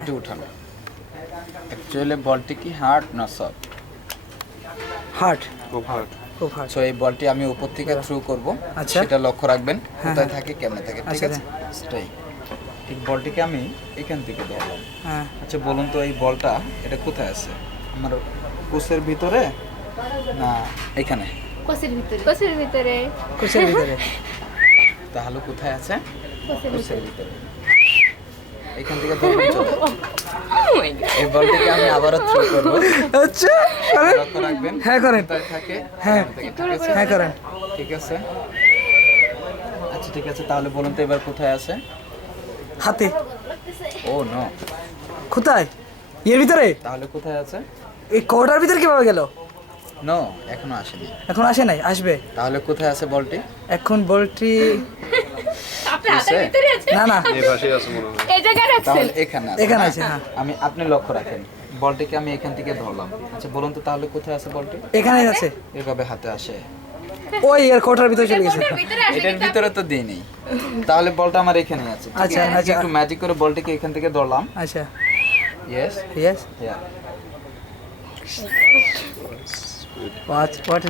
বলটি উঠানো অ্যাকচুয়ালি বলটি কি হার্ড না সফট? হার্ড, খুব হার্ড। খুব হার্ড। সো এই বলটি আমি উপর থেকে থ্রু করব, আচ্ছা। সেটা লক্ষ্য রাখবেন হ্যাঁ, কোথায় হ্যাঁ। থাকে কেমনে থাকে, ঠিক আচ্ছা, আছে? স্ট্রাইক। ঠিক বলটিকে আমি এখান থেকে ধরলাম। হ্যাঁ, আচ্ছা বলুন তো এই বলটা এটা কোথায় আছে? আমার কোষের ভিতরে না এখানে? কোষের ভিতরে। কোষের ভিতরে। কোষের ভিতরে। তাহলে কোথায় আছে? কোষের কোষের ভিতরে। এখান থেকে ধরবেন চলে। এই বলটিকে আমি আবারও থ্রু করব, আচ্ছা, করেন। লক্ষ্য রাখবেন হ্যাঁ, করেন। কোথায় থাকে হ্যাঁ। কেমনে থাকে, ঠিক আছে? হ্যাঁ, করেন। ঠিক আছে। আচ্ছা ঠিক আছে, তাহলে বলুন তো এবার কোথায় আছে? হাতে। ও নো, কোথায়? এর ভিতরে? তাহলে কোথায় আছে? এই কোটার ভিতরে কিভাবে গেল? নো, এখনো আসেনি। এখন আসে নাই, আসবে। তাহলে কোথায় আছে বলটি? এখন বলটি আপনার হাতের ভিতরে আছে। না না, এই পাশেই আছে মনে হয়। এই জায়গায় রাখছেন। তাহলে এখানে আছে। এখানে না? আছে, হ্যাঁ। আপনি লক্ষ্য রাখেন বলটিকে আমি এখান থেকে ধরলাম। আচ্ছা বলুন তো তাহলে কোথায় আছে বলটি? এখানে আছে। এভাবে হাতে আসে? ওই এর কোটার ভিতরে চলে গেছে। কোষের ভিতরে আসে এটার কিন্তু ভিতরে তো দিই নেই, তাহলে বলটা আমার এখানে আছে। ঠিক আচ্ছা, আছে? আচ্ছা। একটু ম্যাজিক করে বলটিকে এখান থেকে ধরলাম। আচ্ছা, yes, yes. Yeah. What is not